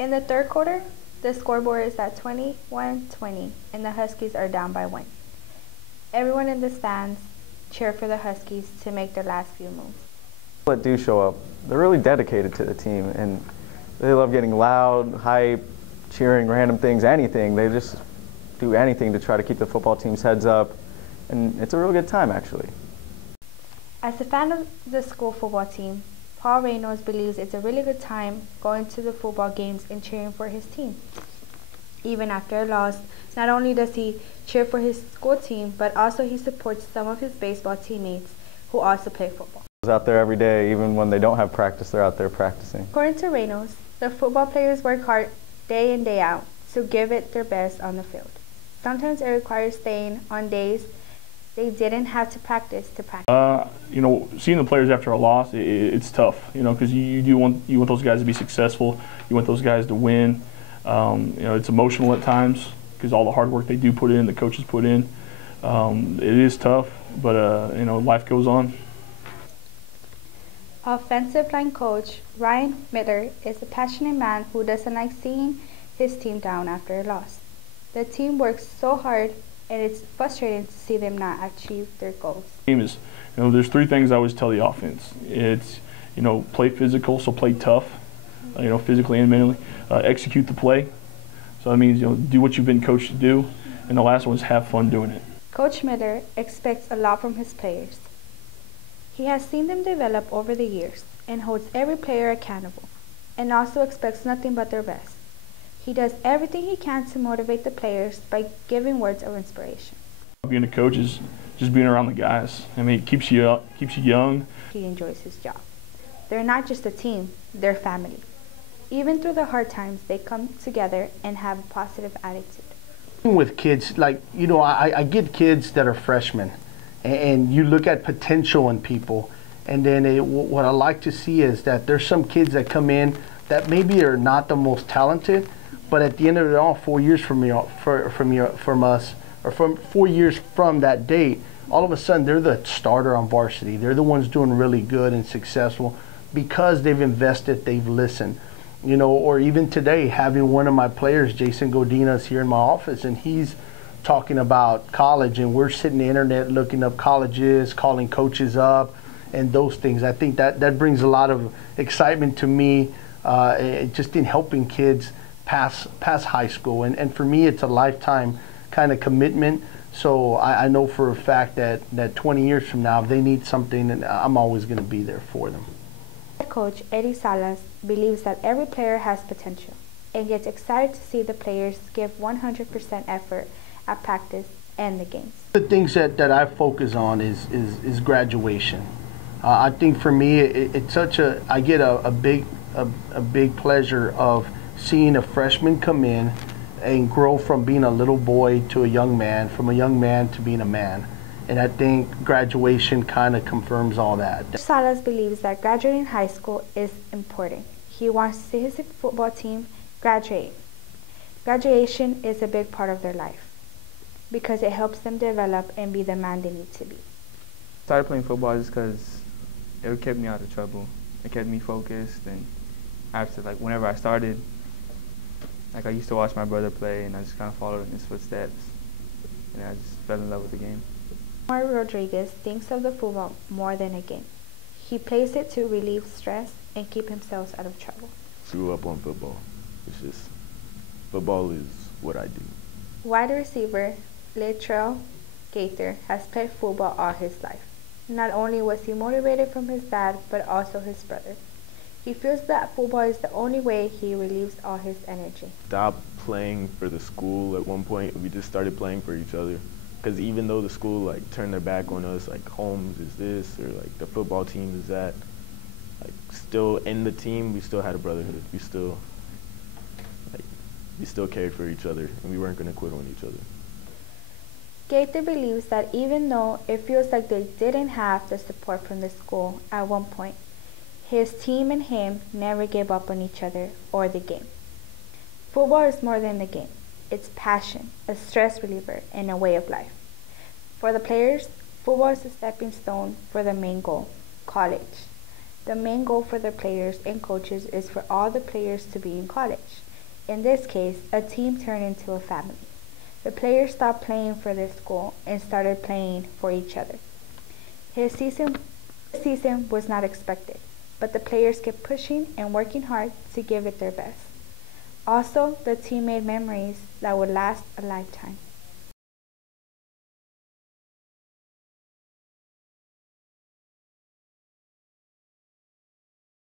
In the third quarter, the scoreboard is at 21-20 and the Huskies are down by 1. Everyone in the stands cheer for the Huskies to make their last few moves. That do show up, they're really dedicated to the team and they love getting loud, hype, cheering random things, anything. They just do anything to try to keep the football team's heads up, and it's a real good time actually. As a fan of the school football team, Paul Reynolds believes it's a really good time going to the football games and cheering for his team. Even after a loss, not only does he cheer for his school team, but also he supports some of his baseball teammates who also play football. Out there every day, even when they don't have practice, they're out there practicing. According to Reynolds, the football players work hard day in, day out to give it their best on the field. Sometimes it requires staying on days they didn't have to practice. Seeing the players after a loss, it's tough, because you want those guys to be successful. You want those guys to win. It's emotional at times because all the hard work they do put in, the coaches put in. It is tough, but life goes on. Offensive line coach Ryan Miller is a passionate man who doesn't like seeing his team down after a loss. The team works so hard, and it's frustrating to see them not achieve their goals. There's 3 things I always tell the offense. It's, play physical, so play tough, physically and mentally. Execute the play. So that means, do what you've been coached to do. And the last one is have fun doing it. Coach Miller expects a lot from his players. He has seen them develop over the years and holds every player accountable, and also expects nothing but their best. He does everything he can to motivate the players by giving words of inspiration. Being a coach is just being around the guys. It keeps you young. He enjoys his job. They're not just a team, they're family. Even through the hard times, they come together and have a positive attitude. With kids, I get kids that are freshmen, and you look at potential in people, and then what I like to see is that there's some kids that come in that maybe are not the most talented, but at the end of it all, 4 years from us, or from 4 years from that date, all of a sudden they're the starter on varsity. They're the ones doing really good and successful because they've invested, they've listened. Or even today, having one of my players, Jason Godina, is here in my office, and he's talking about college, and we're sitting on the internet looking up colleges, calling coaches up, and those things. I think that brings a lot of excitement to me, just in helping kids pass high school. And for me, it's a lifetime kind of commitment. So I know for a fact that 20 years from now, if they need something, I'm always going to be there for them. Coach Eddie Salas believes that every player has potential and gets excited to see the players give 100% effort at practice and the games. The things that I focus on is graduation. I think for me, it's I get a big pleasure of seeing a freshman come in and grow from being a little boy to a young man, from a young man to being a man. And I think graduation kind of confirms all that. Salas believes that graduating high school is important. He wants to see his football team graduate. Graduation is a big part of their life because it helps them develop and be the man they need to be. I started playing football just because it kept me out of trouble. It kept me focused, and after, whenever I started, I used to watch my brother play, and I just kind of followed in his footsteps, and I just fell in love with the game. Omar Rodriguez thinks of the football more than a game. He plays it to relieve stress and keep himself out of trouble. Grew up on football. It's just, football is what I do. Wide receiver Latrell Gaither has played football all his life. Not only was he motivated from his dad, but also his brother. He feels that football is the only way he relieves all his energy. Stopped playing for the school at one point. We just started playing for each other. Because even though the school turned their back on us, Holmes is this, or the football team is that, still in the team, we still had a brotherhood. We still cared for each other, and we weren't going to quit on each other. Gaither believes that even though it feels like they didn't have the support from the school at one point, his team and him never gave up on each other or the game. Football is more than a game. It's passion, a stress reliever, and a way of life. For the players, football is a stepping stone for the main goal, college. The main goal for the players and coaches is for all the players to be in college. In this case, a team turned into a family. The players stopped playing for their school and started playing for each other. His season was not expected, but the players kept pushing and working hard to give it their best. Also, the team made memories that would last a lifetime.